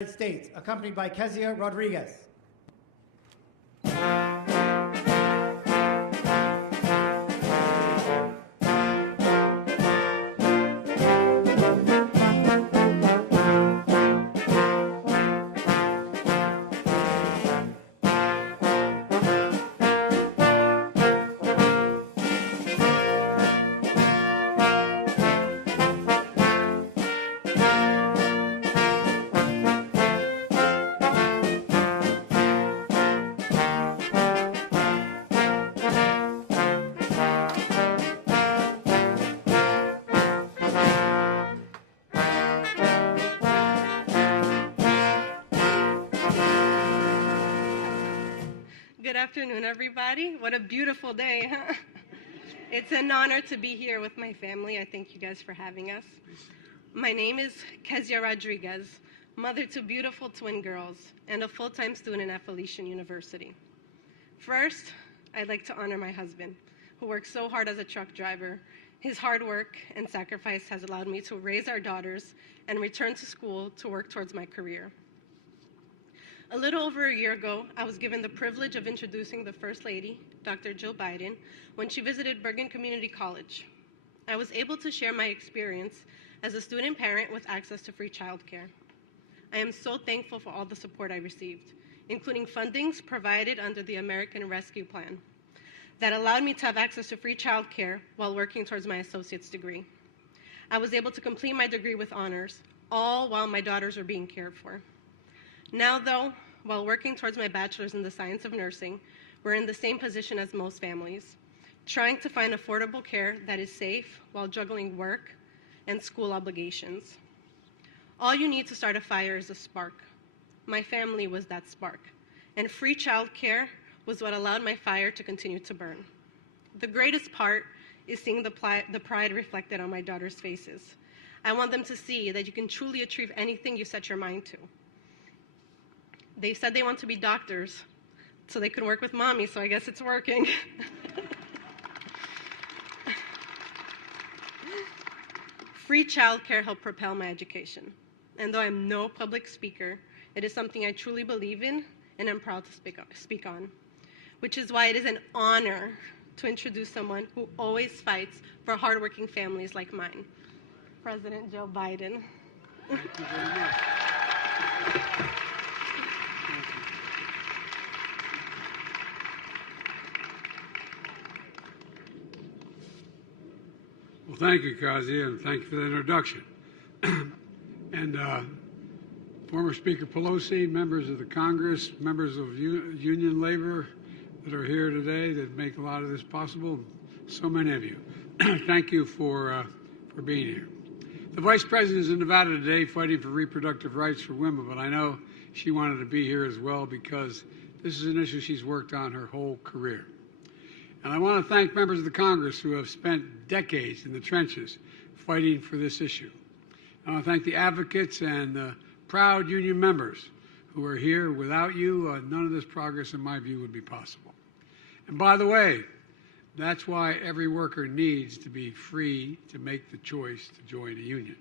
United States, accompanied by Kezia Rodriguez. Good afternoon, everybody. What a beautiful day, huh? It's an honor to be here with my family. I thank you guys for having us. My name is Kezia Rodriguez, mother to beautiful twin girls, and a full-time student at Felician University. First, I'd like to honor my husband, who works so hard as a truck driver. His hard work and sacrifice has allowed me to raise our daughters and return to school to work towards my career. A little over a year ago, I was given the privilege of introducing the First Lady, Dr. Jill Biden, when she visited Bergen Community College. I was able to share my experience as a student parent with access to free childcare. I am so thankful for all the support I received, including fundings provided under the American Rescue Plan that allowed me to have access to free childcare while working towards my associate's degree. I was able to complete my degree with honors, all while my daughters were being cared for. Now, though, while working towards my bachelor's in the science of nursing, we're in the same position as most families, trying to find affordable care that is safe while juggling work and school obligations. All you need to start a fire is a spark. My family was that spark, and free childcare was what allowed my fire to continue to burn. The greatest part is seeing the pride reflected on my daughters' faces. I want them to see that you can truly achieve anything you set your mind to. They said they want to be doctors so they could work with mommy, so I guess it's working. Free childcare helped propel my education. And though I'm no public speaker, it is something I truly believe in and I'm proud to speak on, which is why it is an honor to introduce someone who always fights for hardworking families like mine, President Joe Biden. Thank you very much. Well, thank you, Kezia, and thank you for the introduction. And former Speaker Pelosi, members of the Congress, members of union labor that are here today that make a lot of this possible, so many of you. Thank you for being here. The Vice President is in Nevada today fighting for reproductive rights for women, but I know she wanted to be here as well because this is an issue she's worked on her whole career. And I want to thank members of the Congress who have spent decades in the trenches fighting for this issue. I want to thank the advocates and the proud union members who are here. Without you, none of this progress, in my view, would be possible. And by the way, that's why every worker needs to be free to make the choice to join a union.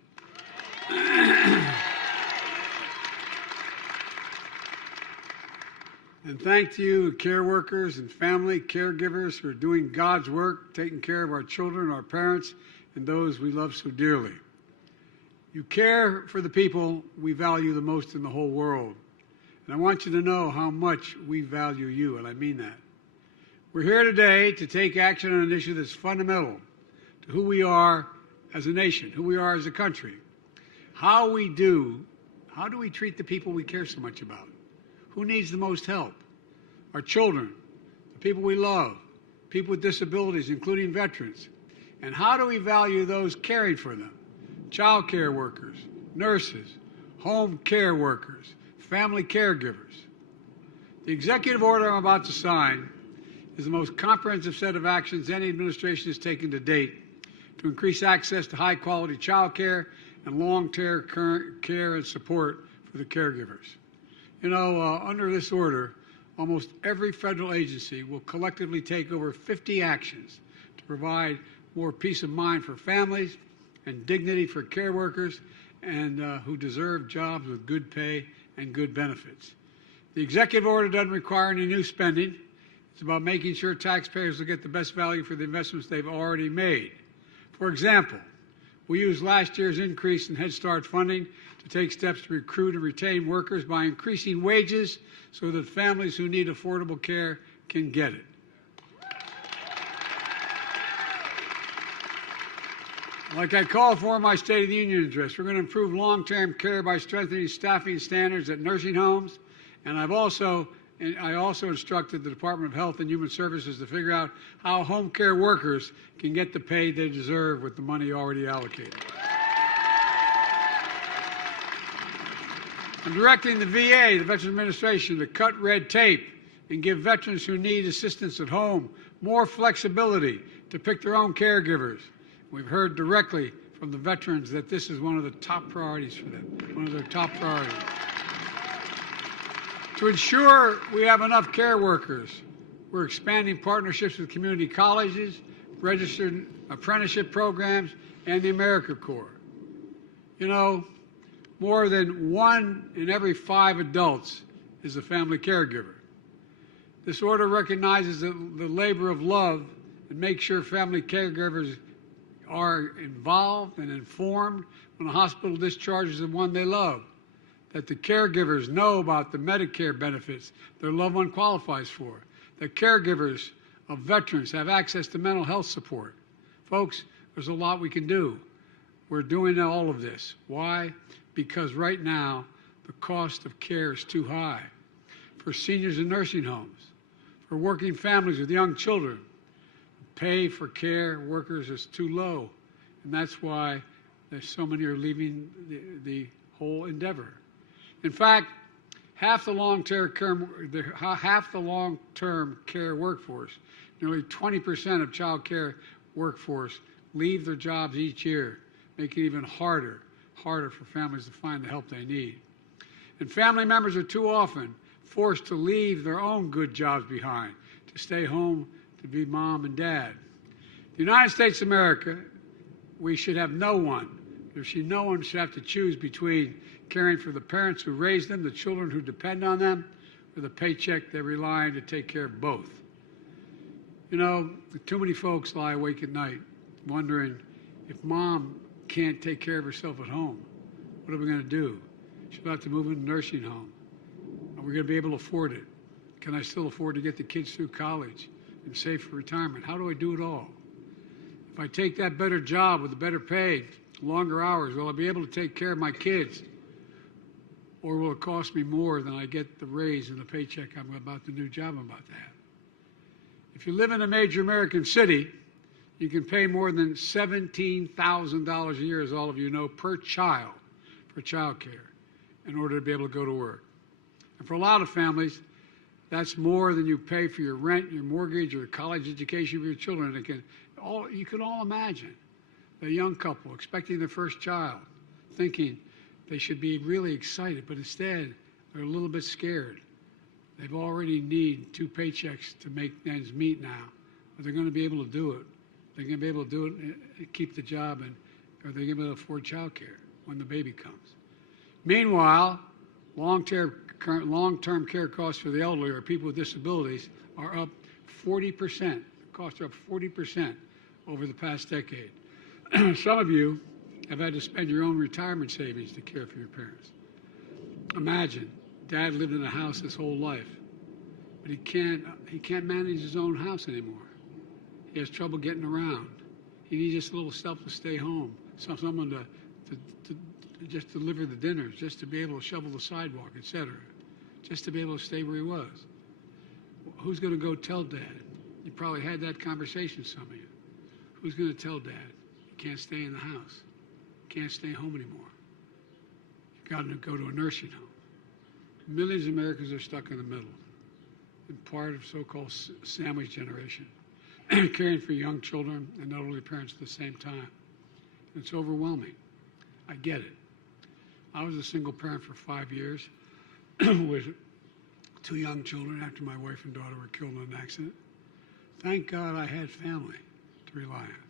And thank to you, care workers and family caregivers who are doing God's work, taking care of our children, our parents, and those we love so dearly. You care for the people we value the most in the whole world. And I want you to know how much we value you, and I mean that. We're here today to take action on an issue that's fundamental to who we are as a nation, who we are as a country. How do we treat the people we care so much about? Who needs the most help? Our children, the people we love, people with disabilities, including veterans. And how do we value those caring for them? Child care workers, nurses, home care workers, family caregivers. The executive order I'm about to sign is the most comprehensive set of actions any administration has taken to date to increase access to high-quality child care and long-term care and support for the caregivers. You know, under this order, almost every federal agency will collectively take over 50 actions to provide more peace of mind for families and dignity for care workers and who deserve jobs with good pay and good benefits. The executive order doesn't require any new spending. It's about making sure taxpayers will get the best value for the investments they've already made. For example, we used last year's increase in Head Start funding to take steps to recruit and retain workers by increasing wages so that families who need affordable care can get it. Like I called for in my State of the Union address, we're going to improve long-term care by strengthening staffing standards at nursing homes, and I also instructed the Department of Health and Human Services to figure out how home care workers can get the pay they deserve with the money already allocated. I'm directing the VA, the Veterans Administration, to cut red tape and give veterans who need assistance at home more flexibility to pick their own caregivers. We've heard directly from the veterans that this is one of the top priorities for them, one of their top priorities. To ensure we have enough care workers, we're expanding partnerships with community colleges, registered apprenticeship programs, and the AmeriCorps. You know, more than 1 in every 5 adults is a family caregiver. This order recognizes the labor of love and makes sure family caregivers are involved and informed when a hospital discharges the one they love, that the caregivers know about the Medicare benefits their loved one qualifies for, that caregivers of veterans have access to mental health support. Folks, there's a lot we can do. We're doing all of this. Why? Because right now, the cost of care is too high. For seniors in nursing homes, for working families with young children, pay for care workers is too low, and that's why there's so many are leaving the whole endeavor. In fact, half the long-term care workforce, nearly 20% of child care workforce, leave their jobs each year, making it even harder for families to find the help they need. And family members are too often forced to leave their own good jobs behind, to stay home to be mom and dad. The United States of America, we should have no one should have to choose between caring for the parents who raised them, the children who depend on them, or the paycheck they rely on to take care of both. You know, too many folks lie awake at night wondering if mom can't take care of herself at home, what are we going to do? She'll have to move into a nursing home. Are we going to be able to afford it? Can I still afford to get the kids through college and save for retirement? How do I do it all? If I take that better job with a better pay, longer hours, will I be able to take care of my kids? Or will it cost me more than I get the raise and the paycheck I'm about the new job I'm about to have? If you live in a major American city, you can pay more than $17,000 a year, as all of you know, per child for child care in order to be able to go to work. And for a lot of families, that's more than you pay for your rent, your mortgage, or college education for your children. You can all imagine a young couple expecting their first child, thinking they should be really excited, but instead they're a little bit scared. They've already need 2 paychecks to make ends meet now, but they're going to be able to do it. They're going to be able to do it and keep the job, or they're going to be able to afford child care when the baby comes. Meanwhile, long-term care costs for the elderly or people with disabilities are up 40%. The costs are up 40% over the past decade. Some of you have had to spend your own retirement savings to care for your parents. Imagine, Dad lived in a house his whole life, but he can't manage his own house anymore. He has trouble getting around. He needs just a little stuff to stay home, someone to just deliver the dinners, just to be able to shovel the sidewalk, etc., just to be able to stay where he was. Who's going to go tell Dad? You probably had that conversation, some of you. Who's going to tell Dad? You can't stay in the house. You can't stay home anymore. You've got to go to a nursing home. Millions of Americans are stuck in the middle, and part of so-called sandwich generation, caring for young children and elderly parents at the same time. And it's overwhelming. I get it. I was a single parent for 5 years with 2 young children after my wife and daughter were killed in an accident. Thank God I had family to rely on.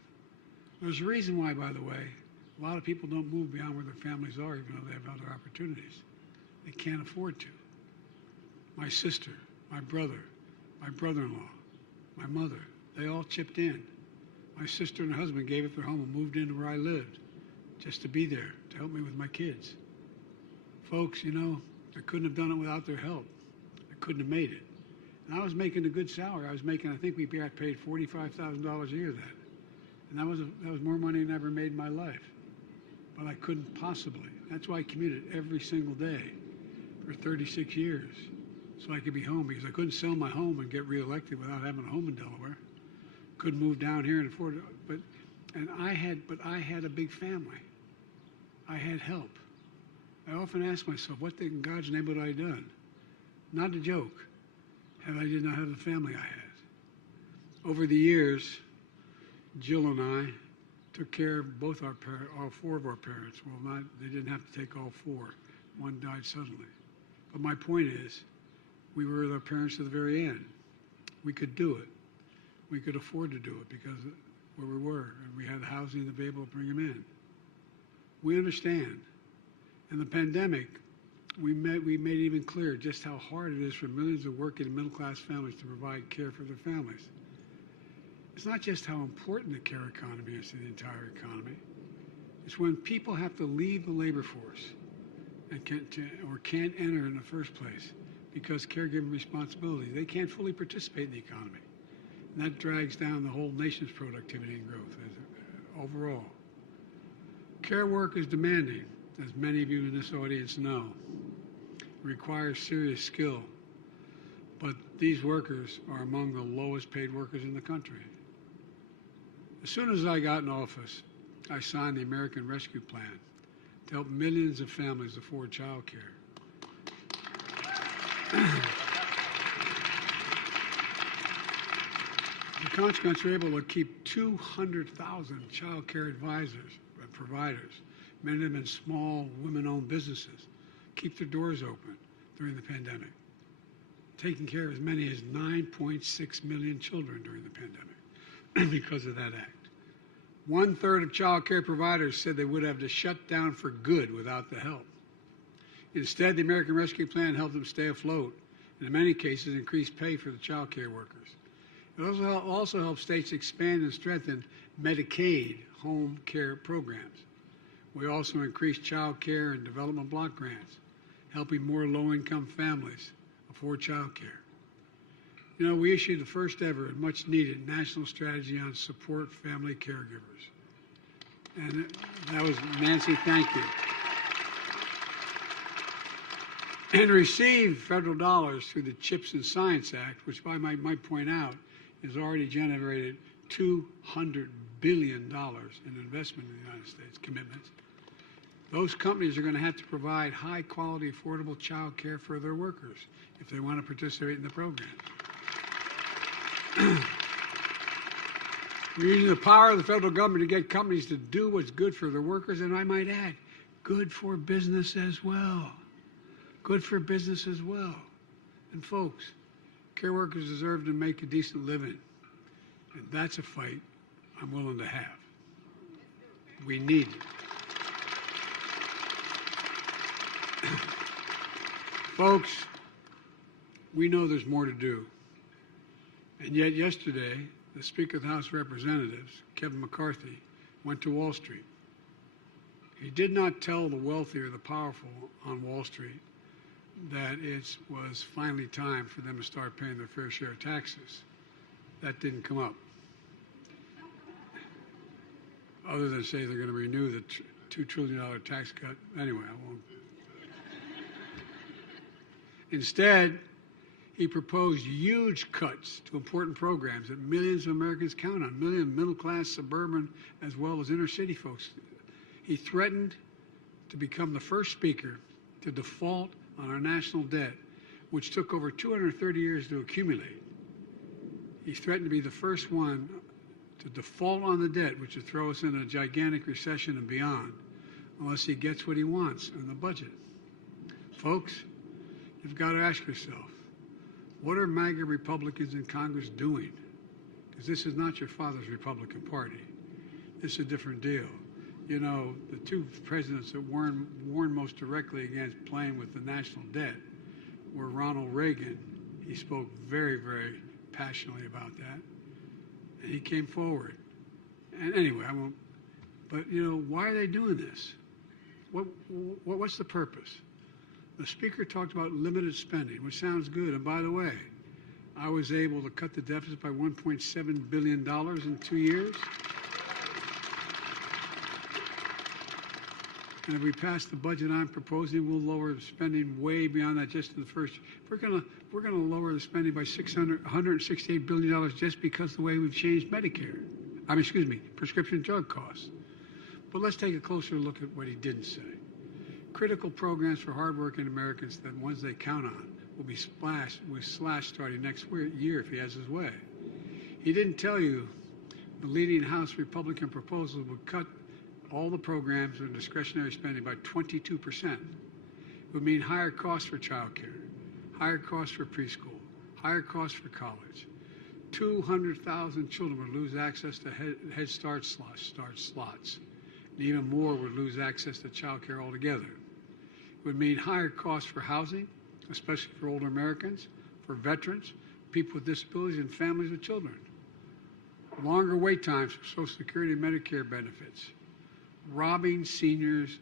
There's a reason why, by the way, a lot of people don't move beyond where their families are, even though they have other opportunities. They can't afford to. My sister, my brother, my brother-in-law, my mother, they all chipped in. My sister and her husband gave up their home and moved into where I lived just to be there, to help me with my kids. Folks, you know, I couldn't have done it without their help. I couldn't have made it. And I was making a good salary. I was making, I think we got paid $45,000 a year then. And that was more money than I ever made in my life. But I couldn't possibly. That's why I commuted every single day for 36 years, so I could be home, because I couldn't sell my home and get reelected without having a home in Delaware. Couldn't move down here and afford it. But I had a big family. I had help. I often ask myself, what in God's name would I have done? Not a joke, had I did not have the family I had. Over the years, Jill and I took care of both all four of our parents. Well, they didn't have to take all four. One died suddenly. But my point is, we were with our parents to the very end. We could do it. We could afford to do it because of where we were, and we had the housing to be able to bring them in. We understand. In the pandemic, we made it even clear just how hard it is for millions of working and middle-class families to provide care for their families. It's not just how important the care economy is to the entire economy. It's when people have to leave the labor force and can't enter in the first place because caregiving responsibilities. They can't fully participate in the economy. And that drags down the whole nation's productivity and growth overall. Care work is demanding, as many of you in this audience know. It requires serious skill. But these workers are among the lowest paid workers in the country. As soon as I got in office, I signed the American Rescue Plan to help millions of families afford child care. The consequence, we're able to keep 200,000 child care advisors and providers, many of them in small women-owned businesses, keep their doors open during the pandemic, taking care of as many as 9.6 million children during the pandemic because of that act. 1/3 of child care providers said they would have to shut down for good without the help. Instead, the American Rescue Plan helped them stay afloat, and in many cases increased pay for the child care workers. It also helped states expand and strengthen Medicaid home care programs. We also increased child care and development block grants, helping more low-income families afford child care. You know, we issued the first ever and much needed national strategy on support family caregivers. And that was, Nancy, thank you. And received federal dollars through the CHIPS and Science Act, which I might point out has already generated $200 billion in investment in the United States, commitments. Those companies are going to have to provide high-quality, affordable child care for their workers if they want to participate in the program. We're using the power of the federal government to get companies to do what's good for their workers, and I might add, good for business as well. Good for business as well. And folks, care workers deserve to make a decent living, and that's a fight I'm willing to have. We need it. Folks, we know there's more to do. And yet yesterday, the Speaker of the House of Representatives, Kevin McCarthy, went to Wall Street. He did not tell the wealthy or the powerful on Wall Street that it was finally time for them to start paying their fair share of taxes. That didn't come up. Other than say they're going to renew the $2 trillion tax cut. Anyway, I won't. Instead, he proposed huge cuts to important programs that millions of Americans count on, millions of middle-class, suburban, as well as inner-city folks. He threatened to become the first speaker to default on our national debt, which took over 230 years to accumulate. He threatened to be the first one to default on the debt, which would throw us in a gigantic recession and beyond, unless he gets what he wants in the budget. Folks, you've got to ask yourself, what are MAGA Republicans in Congress doing? Because this is not your father's Republican Party. This is a different deal. You know, the two presidents that warned most directly against playing with the national debt were Ronald Reagan. He spoke very, very passionately about that, and he came forward. And anyway, I won't. But you know, why are they doing this? What's the purpose? The speaker talked about limited spending, which sounds good. And by the way, I was able to cut the deficit by $1.7 billion in 2 years. And if we pass the budget I'm proposing, we'll lower spending way beyond that just in the first. We're gonna lower the spending by $168 billion just because the way we've changed Medicare. Prescription drug costs. But let's take a closer look at what he didn't say. Critical programs for hardworking Americans, the ones they count on, will be slashed starting next year if he has his way. He didn't tell you the leading House Republican proposals would cut all the programs and discretionary spending by 22%. It would mean higher costs for child care, higher costs for preschool, higher costs for college. 200,000 children would lose access to Head Start slots. And even more would lose access to child care altogether. It would mean higher costs for housing, especially for older Americans, for veterans, people with disabilities, and families with children. Longer wait times for Social Security and Medicare benefits, robbing seniors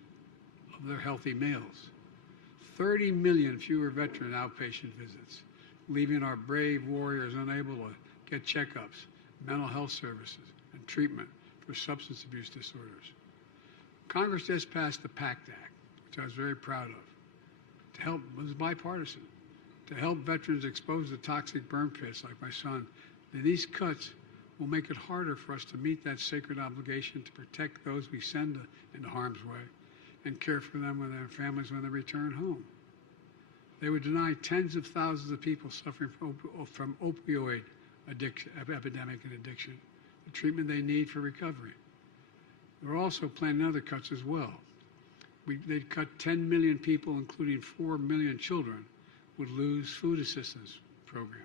of their healthy meals. 30 million fewer veteran outpatient visits, leaving our brave warriors unable to get checkups, mental health services, and treatment for substance abuse disorders. Congress just passed the PACT Act, which I was very proud of, to help, it was bipartisan, to help veterans exposed to toxic burn pits like my son. And these cuts will make it harder for us to meet that sacred obligation to protect those we send into harm's way and care for them and their families when they return home. They would deny tens of thousands of people suffering from opioid epidemic and addiction the treatment they need for recovery. They're also planning other cuts as well. They'd cut 10 million people, including 4 million children, would lose food assistance programs.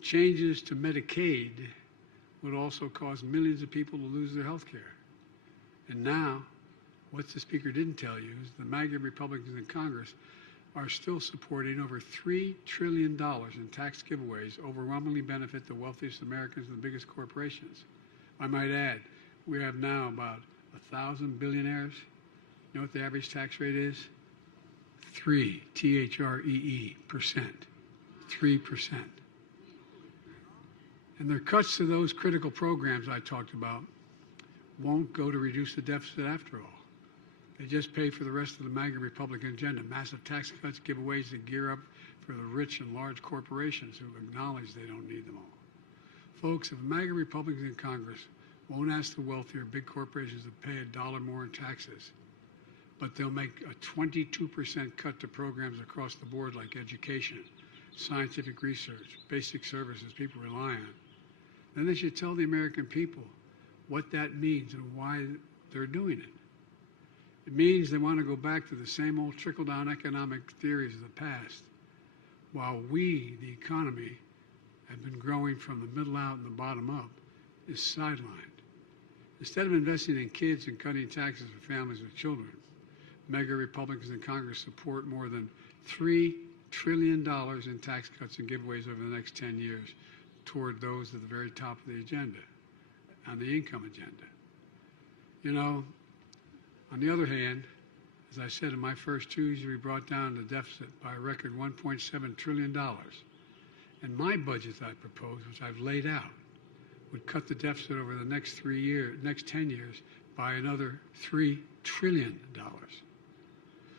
Changes to Medicaid would also cause millions of people to lose their health care. And now, what the speaker didn't tell you is the MAGA Republicans in Congress are still supporting over $3 trillion in tax giveaways overwhelmingly benefit the wealthiest Americans and the biggest corporations. I might add, we have now about 1,000 billionaires. You know what the average tax rate is? 3, T-H-R-E-E%. 3%. And their cuts to those critical programs I talked about won't go to reduce the deficit after all. They just pay for the rest of the MAGA Republican agenda, massive tax cuts, giveaways that gear up for the rich and large corporations who acknowledge they don't need them all. Folks, if MAGA Republicans in Congress won't ask the wealthier big corporations to pay $1 more in taxes, but they'll make a 22% cut to programs across the board like education, scientific research, basic services people rely on, then they should tell the American people what that means and why they're doing it. It means they want to go back to the same old trickle-down economic theories of the past, while we, the economy, have been growing from the middle out and the bottom up, is sidelined. Instead of investing in kids and cutting taxes for families with children, MAGA Republicans in Congress support more than $3 trillion in tax cuts and giveaways over the next 10 years toward those at the very top of the agenda, on the income agenda. You know, on the other hand, as I said in my first 2 years, we brought down the deficit by a record $1.7 trillion. And my budget I proposed, which I've laid out, would cut the deficit over the next 10 years by another $3 trillion.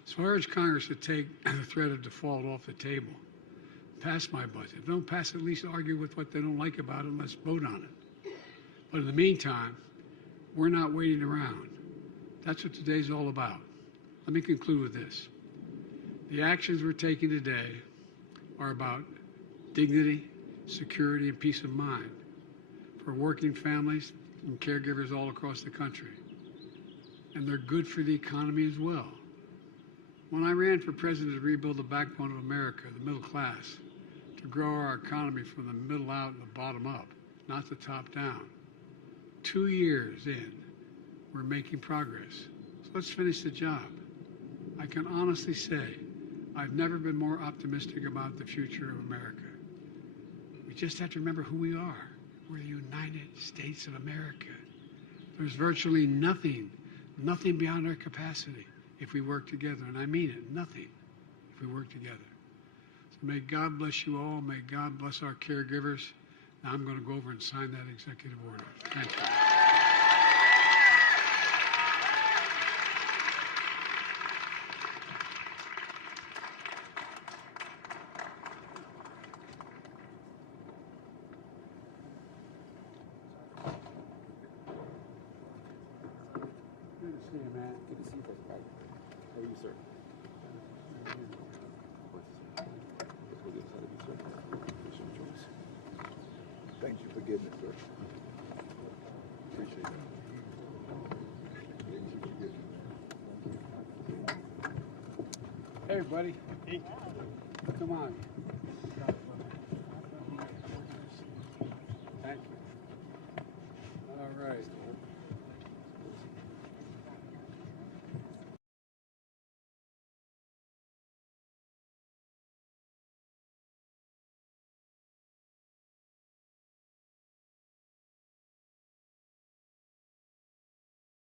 So I urge Congress to take the threat of default off the table. Pass my budget. If they don't pass it, at least argue with what they don't like about it and let's vote on it. But in the meantime, we're not waiting around. That's what today's all about. Let me conclude with this. The actions we're taking today are about dignity, security, and peace of mind for working families and caregivers all across the country. And they're good for the economy as well. When I ran for president to rebuild the backbone of America, the middle class, to grow our economy from the middle out and the bottom up, not the top down, 2 years in, we're making progress. So let's finish the job. I can honestly say I've never been more optimistic about the future of America. We just have to remember who we are. We're the United States of America. There's virtually nothing beyond our capacity if we work together. And I mean it, nothing if we work together. So may God bless you all. May God bless our caregivers. Now I'm going to go over and sign that executive order. Thank you. Good to see you, man. Good to see you, President Biden. How are you, sir? Let's go get inside of you, sir. Appreciate your choice. Thank you for getting it, sir. Appreciate it. Thank you for getting it. Hey, buddy. Hey. Come on.